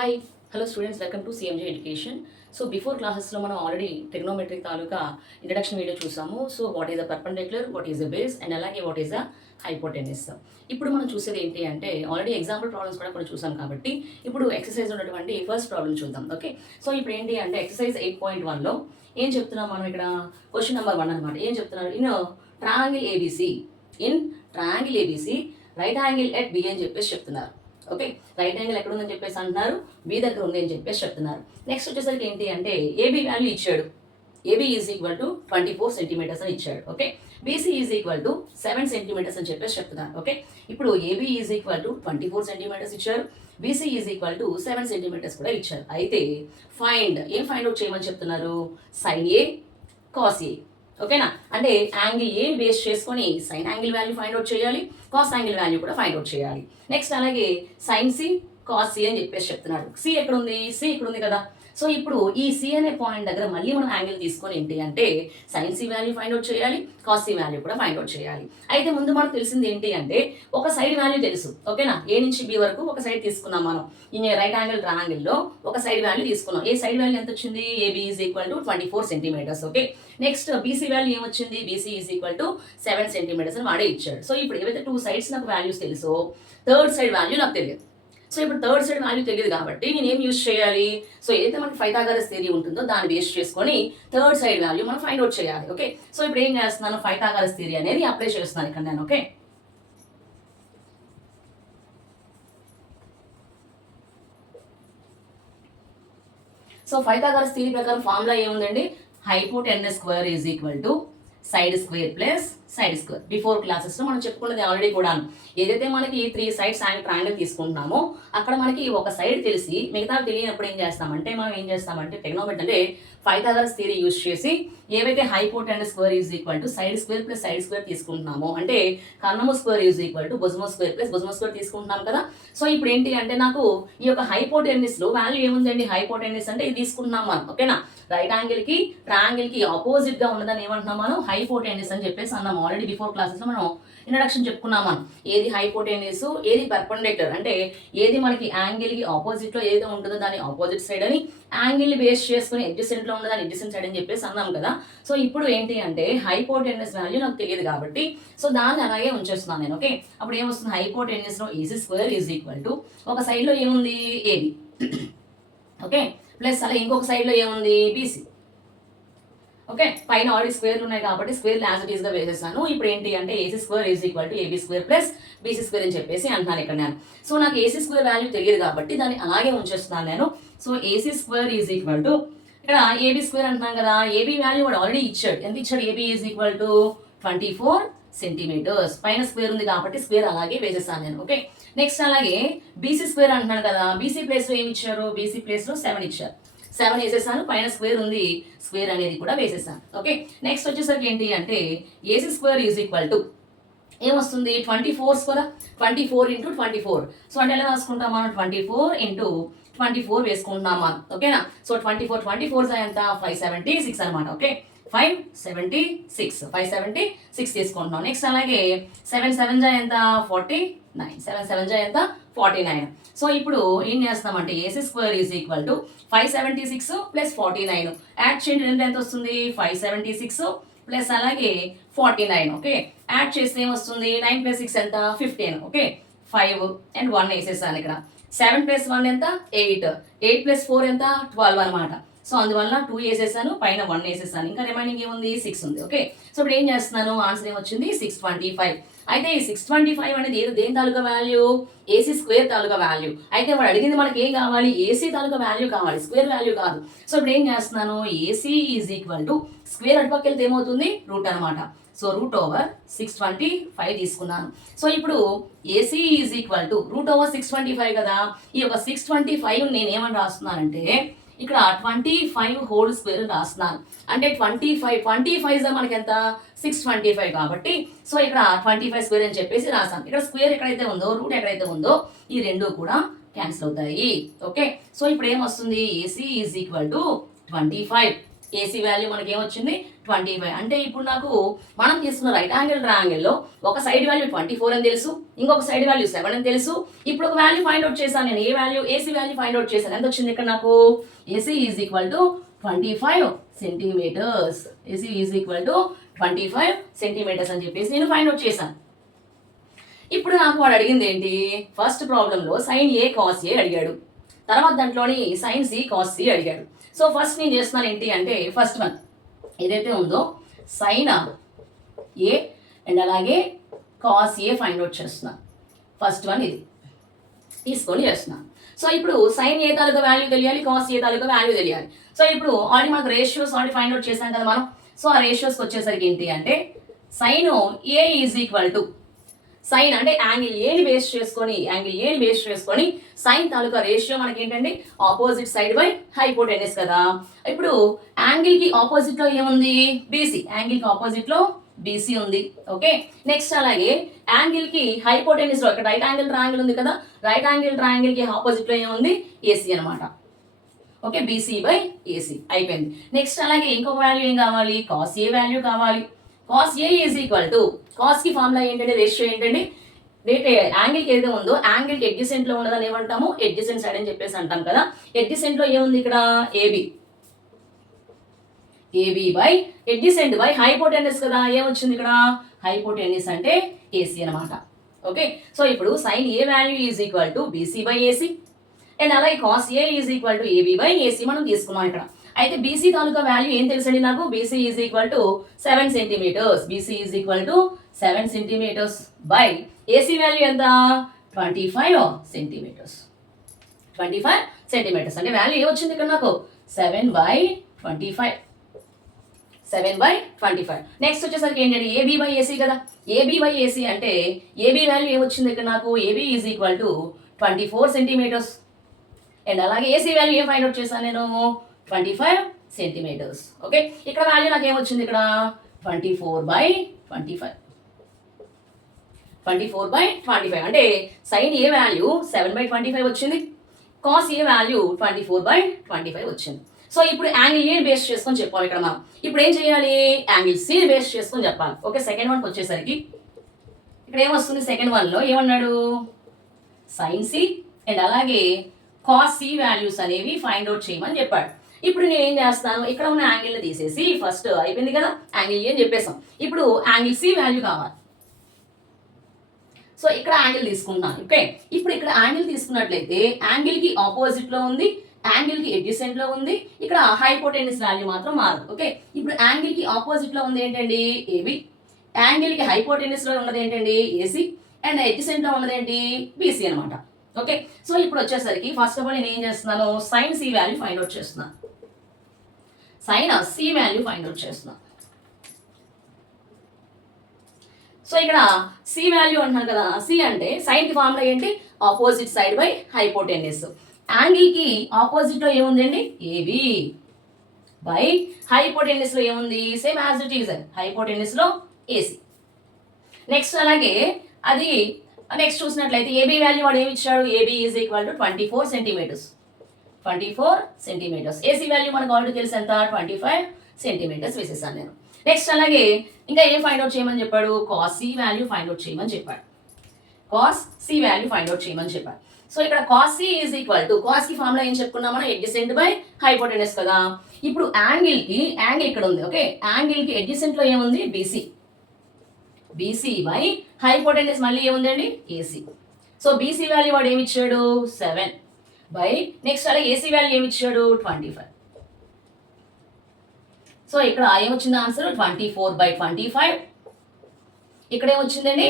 Hi hello students, welcome to CMJ education. So before క్లాసెస్లో మనం already trigonometric తాలూకా introduction video చూసాము. So what is a perpendicular, what is a base and అలాగే what is a hypotenuse. ఇప్పుడు మనం చూసేది ఏంటి అంటే ఆల్రెడీ ఎగ్జాంపుల్ ప్రాబ్లమ్స్ కూడా కొన్ని చూసాం కాబట్టి ఇప్పుడు ఎక్సర్సైజ్ ఉన్నటువంటి ఫస్ట్ ప్రాబ్లమ్ చూద్దాం. ఓకే, సో ఇప్పుడు ఏంటి అంటే ఎక్సర్సైజ్ 8.1లో ఏం చెప్తున్నాం మనం ఇక్కడ క్వశ్చన్ నెంబర్ 1 అనమాట. ఏం చెప్తున్నారు? Triangle A B C in triangle A B C right angle at B అని చెప్పేసి చెప్తున్నారు. ఓకే, రైట్ యాంగిల్ ఎక్కడ ఉందని చెప్పేసి అంటున్నారు, బి దగ్గర ఉంది అని చెప్పేసి చెప్తున్నారు. నెక్స్ట్ వచ్చేసరికి ఏంటి అంటే ఏబీ వాల్యూ ఇచ్చాడు. AB is equal to 24 centimetres అని ఇచ్చాడు. Okay, BC is equal to 7 centimetres అని చెప్పేసి చెప్తున్నారు. ఓకే, ఇప్పుడు AB is equal to 24 centimetres ఇచ్చారు, BC is equal to 7 centimetres కూడా ఇచ్చారు. అయితే ఏం ఫైండ్ అవుట్ చేయమని చెప్తున్నారు? Sine A cos A. ఓకేనా, అంటే యాంగిల్ ఏ బేస్ చేసుకొని sine angle value find out చేయాలి, కాస్ యాంగిల్ వాల్యూ కూడా ఫైండ్ అవుట్ చేయాలి. నెక్స్ట్ అలాగే సైన్ సి కాస్ సి అని చెప్పేసి చెప్తున్నారు. సి ఎక్కడ ఉంది? సి ఇక్కడ ఉంది కదా. సో ఇప్పుడు ఈ సి అనే పాయింట్ దగ్గర మళ్ళీ మనం యాంగిల్ తీసుకొని ఏంటి అంటే sine C value find out చేయాలి, కాస్ సి వాల్యూ కూడా ఫైండ్ అవుట్ చేయాలి. అయితే ముందు మనకు తెలిసింది ఏంటి అంటే ఒక సైడ్ వాల్యూ తెలుసు. ఓకేనా, ఏ నుంచి బి వరకు ఒక సైడ్ తీసుకున్నాం మనం. ఈ రైట్ యాంగిల్ ట్రయాంగిల్లో ఒక సైడ్ వాల్యూ తీసుకున్నాం. ఏ సైడ్ వాల్యూ ఎంత వచ్చింది? AB is equal to 24 centimetres. Okay, next BC value ఏమొచ్చింది? BC is equal to 7 centimetres అని వాడే ఇచ్చాడు. సో ఇప్పుడు ఏవైతే 2 సైడ్స్ నాకు వాల్యూస్ తెలుసో థర్డ్ సైడ్ వాల్యూ నాకు తెలియదు. సో ఇప్పుడు థర్డ్ సైడ్ వాల్యూ తెలియదు కాబట్టి నేను ఏం యూజ్ చేయాలి? సో ఏదైతే మనకి పైథాగరస్ థియరీ ఉంటుందో దాన్ని బేస్ చేసుకొని థర్డ్ సైడ్ వాల్యూ మనం ఫైండ్ అవుట్ చేయాలి. ఓకే, సో ఇప్పుడు ఏం చేస్తున్నాను? పైథాగరస్ థియరీ అనేది అప్లై చేస్తున్నాను ఇక్కడ నేను. ఓకే, సో పైథాగరస్ థియరీ ప్రకారం ఫార్ములా ఏముందండి? Hypotenuse square is equal to side square plus side square. Before క్లాసెస్లో మనం చెప్పుకున్నది ఆల్రెడీ కూడా. ఏదైతే మనకి 3 సైడ్స్ ట్రయాంగిల్ తీసుకుంటున్నామో అక్కడ మనకి ఒక సైడ్ తెలిసి మిగతా తెలియనప్పుడు ఏం చేస్తామంటే ట్రిగ్నోమెట్రీ అంటే పైథాగరస్ థియరీ యూజ్ చేసి ఏవైతే hypotenuse square is equal to side square plus side square తీసుకుంటున్నామో అంటే కర్ణము స్క్వేర్ ఈజ్ ఈక్వల్ టు భుజము స్క్వేర్ ప్లస్ భుజము స్క్వేర్ తీసుకుంటున్నాం కదా. సో ఇప్పుడు ఏంటి అంటే నాకు ఈ యొక్క హైపోటెన్యూస్ లో వాల్యూ ఏముందండి? హైపోటెన్యూస్ అంటే ఇది తీసుకుంటున్నాం మనం. ఓకేనా, రైట్ యాంగిల్ కి ట్రయాంగిల్ కి ఆపోజిట్ గా ఉన్నదని ఏమంటున్నాం మనం? హైపోటెన్యూస్ అని చెప్పేసి అన్నాం. ఆల్రెడీ బిఫోర్ క్లాసెస్ లో మనం ఇంట్రడక్షన్ చెప్పుకున్నాం మనం. ఏది హైపోటెన్యూస్, ఏది పర్పెండిక్యులర్ అంటే ఏది మనకి యాంగిల్ కి ఆపోజిట్ లో ఏదో ఉంటుందో దాని ఆపోజిట్ సైడ్ అని, యాంగిల్ ని బేస్ చేసుకుని ఎడ్జసెంట్ లో ఉన్నదాన్ని ఎడ్జసెంట్ సైడ్ అని చెప్పేసి అన్నాం కదా. సో ఇప్పుడు ఏంటి అంటే హైపోటెన్యూస్ వాల్యూ నాకు తెలియదు కాబట్టి సో దాన్ని అలాగే ఉంచేస్తున్నాను నేను. ఓకే, అప్పుడు ఏమొస్తుంది? హైపోటెన్యూస్ లో AC square is equal to ఒక సైడ్ లో ఏముంది? ఏబి. ఓకే, ప్లస్ అలా ఇంకొక సైడ్ లో ఏముంది? బీసీ. ఓకే, పైన ఆల్రెడీ స్క్వేర్లు ఉన్నాయి కాబట్టి స్క్వేర్ యాజ్ ఇట్ ఈస్ గా వేసేసాను. ఇప్పుడు ఏంటి అంటే AC square is equal to AB square plus BC square అని చెప్పేసి అంటున్నాను ఇక్కడ నేను. సో నాకు ఏసీ స్క్వేర్ వాల్యూ తెలియదు కాబట్టి దాన్ని అలాగే ఉంచేస్తున్నాను నేను. So A C square is equal to ఇక్కడ ఏబీ స్క్వేర్ అంటున్నాం కదా, ఏబీ వాల్యూ కూడా ఆల్రెడీ ఇచ్చాడు. ఎంత ఇచ్చాడు? AB is equal to 24 centimetres. పైన స్క్వేర్ ఉంది కాబట్టి స్క్వేర్ అలాగే వేసేసాను నేను. ఓకే, నెక్స్ట్ అలాగే బీసీ స్క్వేర్ అంటున్నాను కదా, బీసీ ప్లేస్ లో ఏమి ఇచ్చారు? బీసీ ప్లేస్ లో 7 ఇచ్చారు. 7 వేసేసాను, పైన స్క్వేర్ ఉంది, స్క్వేర్ అనేది కూడా వేసేసాను. ఓకే, నెక్స్ట్ వచ్చేసరికి ఏంటి అంటే AC square is equal to ఏమొస్తుంది? 24 స్క్వేర్, 24 ఇంటూ 24. సో అంటే ఎలా రాసుకుంటాం మనం? 24 ఇంటూ 24 వేసుకుంటున్నాం మనం. ఓకేనా, సో 24 ఎంత? 576 అనమాట. ఓకే, 576 తీసుకుంటున్నాం. నెక్స్ట్ అలాగే 7 7 ఎంత? 49. 7 7 ఎంత? 49. సో ఇప్పుడు ఏం చేస్తామంటే AC square is equal to 576 plus 49 add చేయండి. ఎంత వస్తుంది? 576 ప్లస్ అలాగే 49. ఓకే, యాడ్ చేస్తే ఏమొస్తుంది? 9 ప్లస్ 6 ఎంత? 15. ఓకే, 5 అండ్ 1 వేసేసాను ఇక్కడ. 7 ప్లస్ 1 ఎంత? 8. 8 ప్లస్ 4 ఎంత? 12 అనమాట. సో అందువల్ల 2 వేసేసాను, పైన 1 వేసేసాను, ఇంకా రిమైనింగ్ ఏముంది? 6 ఉంది. ఓకే, సో ఇప్పుడు ఏం చేస్తున్నాను? ఆన్సర్ ఏమొచ్చింది? 625. అయితే ఈ 625 అనేది దేని తాలూకా వాల్యూ? ఏసీ స్క్వేర్ తాలూకా వాల్యూ. అయితే వాడు అడిగింది మనకి ఏం కావాలి? ఏసీ తాలూకా వాల్యూ కావాలి, స్క్వేర్ వాల్యూ కాదు. సో ఇప్పుడు ఏం చేస్తున్నాను? AC is equal to square అటుపక్క వెళ్తే ఏమవుతుంది? రూట్ అనమాట. సో రూట్ ఓవర్ 625 తీసుకున్నాను. సో ఇప్పుడు AC is equal to root over 625 కదా. ఈ యొక్క 625 నేను ఏమని రాస్తున్నానంటే ఇక్కడ 25 హోల్ స్క్వేర్ రాస్తున్నాను. అంటే 25 మనకి ఎంత? 625 కాబట్టి సో ఇక్కడ 25 స్క్వేర్ అని చెప్పేసి రాసాను. ఇక్కడ స్క్వేర్ ఎక్కడైతే ఉందో, రూట్ ఎక్కడైతే ఉందో ఈ రెండు కూడా క్యాన్సిల్ అవుతాయి. ఓకే, సో ఇప్పుడు ఏమొస్తుంది? AC is equal to 25 AC value మనకి ఏమొచ్చింది 25. అంటే ఇప్పుడు నాకు మనం తీసుకున్న రైట్ యాంగిల్ ట్రయాంగిల్లో ఒక సైడ్ వాల్యూ 24 అని తెలుసు, ఇంకొక సైడ్ వాల్యూ 7 అని తెలుసు. ఇప్పుడు ఒక వాల్యూ ఫైండ్ అవుట్ చేశాను నేను, A value AC value find out చేశాను. ఎంత వచ్చింది ఇక్కడ నాకు? AC is equal to 25 centimetres. AC is equal to 25 centimetres అని చెప్పేసి నేను ఫైండ్ అవుట్ చేశాను. ఇప్పుడు నాకు వాడు అడిగింది ఏంటి? ఫస్ట్ ప్రాబ్లంలో సైన్ ఏ కాస్ ఏ అడిగాడు, తర్వాత దాంట్లోని సైన్ సి కాస్ సి అడిగాడు. సో ఫస్ట్ నేను చేస్తున్నాను ఏంటి అంటే, ఫస్ట్ వన్ ఏదైతే ఉందో సైన్ ఏ అండ్ అలాగే కాస్ ఏ ఫైండ్ అవుట్ చేస్తున్నా. ఫస్ట్ వన్ ఇది తీసుకొని చేస్తున్నా. సో ఇప్పుడు సైన్ ఏ తాలూకా వాల్యూ తెలియాలి, కాస్ ఏ తాలూకా వాల్యూ తెలియాలి. సో ఇప్పుడు ఆల్రెడీ మనకు రేషియోస్ ఆల్రెడీ ఫైండ్ అవుట్ చేసాం కదా మనం. సో ఆ రేషియోస్కి వచ్చేసరికి ఏంటి అంటే, sine A is equal to sine అంటే యాంగిల్ ఏని బేస్ చేసుకొని సైన్ తాలూకా రేషియో మనకి ఏంటండి ఆపోజిట్ సైడ్ బై హైపోటెనస్ కదా. ఇప్పుడు యాంగిల్ కి ఆపోజిట్ లో ఏముంది? బీసీ. యాంగిల్ కి ఆపోజిట్ లో బీసీ ఉంది. ఓకే, నెక్స్ట్ అలాగే యాంగిల్ కి హైపోటెనస్ లో ఇక్కడ రైట్ యాంగిల్ ట్రయాంగిల్ ఉంది కదా, రైట్ యాంగిల్ ట్రయాంగిల్ కి ఆపోజిట్ లో ఏముంది? ఏసీ అనమాట. ఓకే, బీసీ బై ఏసీ అయిపోయింది. నెక్స్ట్ అలాగే ఇంకొక వాల్యూ ఏం కావాలి? కాస్ ఏ వాల్యూ కావాలి. Cos A is equal to, cos కి ఫార్ములా ఏంటంటే రేషియో ఏంటండి, యాంగిల్ కి ఏదైతే ఉందో యాంగిల్ కి ఎడ్జసెంట్ లో ఉన్నదని ఏమంటాము? ఎడ్జసెంట్ సైడ్ అని చెప్పేసి అంటాం కదా. ఎడ్జసెంట్ లో ఏముంది ఇక్కడ? AB. AB by adjacent by hypotenuse కదా, ఏమొచ్చింది ఇక్కడ? హైపోటెనస్ అంటే ఏసీ అనమాట. ఓకే, సో ఇప్పుడు sine A value is equal to BC by AC and అలాగే cos A is equal to AB by AC మనం తీసుకున్నాం ఇక్కడ. అయితే బీసీ తాలూకా వాల్యూ ఏం తెలుసండి నాకు? B C is equal to 7 centimetres. B C is equal to 7 centimetres by A C value ఎంత? 25 centimetres. 25 centimetres అంటే వాల్యూ ఏమొచ్చింది ఇక్కడ నాకు? 7/25. 7/25. నెక్స్ట్ వచ్చేసరికి ఏంటంటే ఏబీ బై ఏసీ కదా. ఏబీ బై ఏసీ అంటే ఏబీ వాల్యూ ఏమొచ్చింది ఇక్కడ నాకు? A B is equal to 24 centimetres and అలాగే ఏసీ వాల్యూ ఏం ఫైండ్ అవుట్ చేశాను నేను? 25 సెంటీమీటర్స్. ఓకే, ఇక్కడ వాల్యూ నాకు ఏమొచ్చింది ఇక్కడ? 24/25. 24/25 అంటే సైన్ ఏ వాల్యూ 7/25 వచ్చింది, కాస్ ఏ వాల్యూ 24/25 వచ్చింది. సో ఇప్పుడు యాంగిల్ ఏ బేస్ చేసుకొని చెప్పాలి ఇక్కడ మనం. ఇప్పుడు ఏం చేయాలి? యాంగిల్ సి బేస్ చేసుకొని చెప్పాలి. ఓకే, సెకండ్ వన్కి వచ్చేసరికి ఇక్కడ ఏమొస్తుంది? సెకండ్ వన్లో ఏమన్నాడు? సైన్ సి అండ్ అలాగే కాస్ సి వాల్యూస్ అనేవి ఫైండ్ అవుట్ చేయమని చెప్పాడు. ఇప్పుడు నేను ఏం చేస్తాను? ఇక్కడ ఉన్న యాంగిల్ని తీసేసి ఫస్ట్ అయిపోయింది కదా, యాంగిల్ ఏ అని చెప్పేసాం. ఇప్పుడు యాంగిల్ సి వాల్యూ కావాలి. సో ఇక్కడ యాంగిల్ తీసుకుంటున్నాను. ఓకే, ఇప్పుడు ఇక్కడ యాంగిల్ తీసుకున్నట్లయితే యాంగిల్ కి ఆపోజిట్ లో ఉంది, యాంగిల్ కి ఎడ్జసెంట్ లో ఉంది. ఇక్కడ హైపోటెనస్ వాల్యూ మాత్రం మారదు. ఓకే, ఇప్పుడు యాంగిల్ కి ఆపోజిట్ లో ఉంది ఏంటండి? ఏబి. యాంగిల్ కి హైపోటెనస్ లో ఉన్నది ఏంటండి? ఏసీ. అండ్ ఎడ్జసెంట్ లో ఉన్నది ఏంటి? బీసీ అనమాట. ఓకే, సో ఇప్పుడు వచ్చేసరికి ఫస్ట్ ఆఫ్ ఆల్ నేను ఏం చేస్తున్నాను? Sine C value find out చేస్తున్నాను. Sine C value find out చేస్తున్నాను. సో ఇక్కడ సి వాల్యూ అంటున్నాను కదా, సి అంటే సైన్ కి ఫార్ములా ఏంటి? Opposite side by hypotenuse. Angle కి ఆపోజిట్ లో ఏముందండి? ఏబి బై హైపోటెనస్ లో ఏముంది? Same as it is, hypotenuse లో ఏసీ. నెక్స్ట్ అలాగే అది నెక్స్ట్ చూసినట్లయితే ఏబీ వాల్యూ వాడు ఏమి ఇచ్చాడు? AB is equal to 24 centimetres. 24 centimetres. AC value మనకు ఆల్రెడీ తెలుసు ఎంత? 25 సెంటీమీటర్స్ వేసేసాను నేను. నెక్స్ట్ అలాగే ఇంకా ఏం ఫైండ్ అవుట్ చేయమని చెప్పాడు? Cos C value find out చేయమని చెప్పాడు. Cos C value find out చేయమని చెప్పాడు. సో ఇక్కడ cos C is equal to, cos కి ఫార్ములా ఏం చెప్పుకున్నాం మనం? ఎడ్జసెంట్ బై హైపోటెనస్ కదా. ఇప్పుడు యాంగిల్ ఇక్కడ ఉంది. ఓకే, యాంగిల్ కి ఎడ్జసెంట్ లో ఏముంది? బీసీ. బీసీ బై హైపోటెనస్ మళ్ళీ ఏముందండి? ఏసీ. సో బీసీ వాల్యూ వాడు ఏమి ఇచ్చాడు? 7 బై నెక్స్ట్ అలాగే ఏసీ వాల్యూ ఏమి ఇచ్చాడు? 25. సో ఇక్కడ ఏమొచ్చింది ఆన్సర్? 24/25. ఇక్కడ ఏమొచ్చిందండి?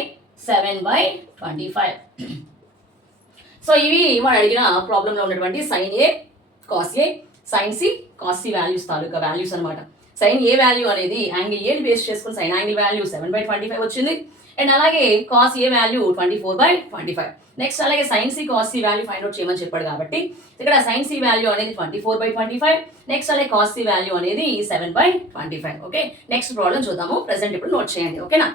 7/25. సో ఇవి వాడు అడిగిన ప్రాబ్లంలో ఉన్నటువంటి sine A, cos A, sine C, cos C values తాలూకా వాల్యూస్ అనమాట. సైన్ ఏ వాల్యూ అనేది యాంగిల్ ఏని బేస్ చేసుకుని సైన్ యాంగిల్ వాల్యూ 7/25 వచ్చింది. అండ్ అలాగే కాస్ ఏ వాల్యూ 24/25. నెక్స్ట్ అలాగే sine C cos C value find out చేయమని చెప్పాడు కాబట్టి ఇక్కడ సైన్ సి వాల్యూ అనేది 24/25. నెక్స్ట్ అలాగే కాస్ సి వాల్యూ అనేది 7/25. ఓకే, నెక్స్ట్ ప్రాబ్లం చూద్దాము. ప్రెసెంట్ ఇప్పుడు నోట్ చేయండి. ఓకేనా?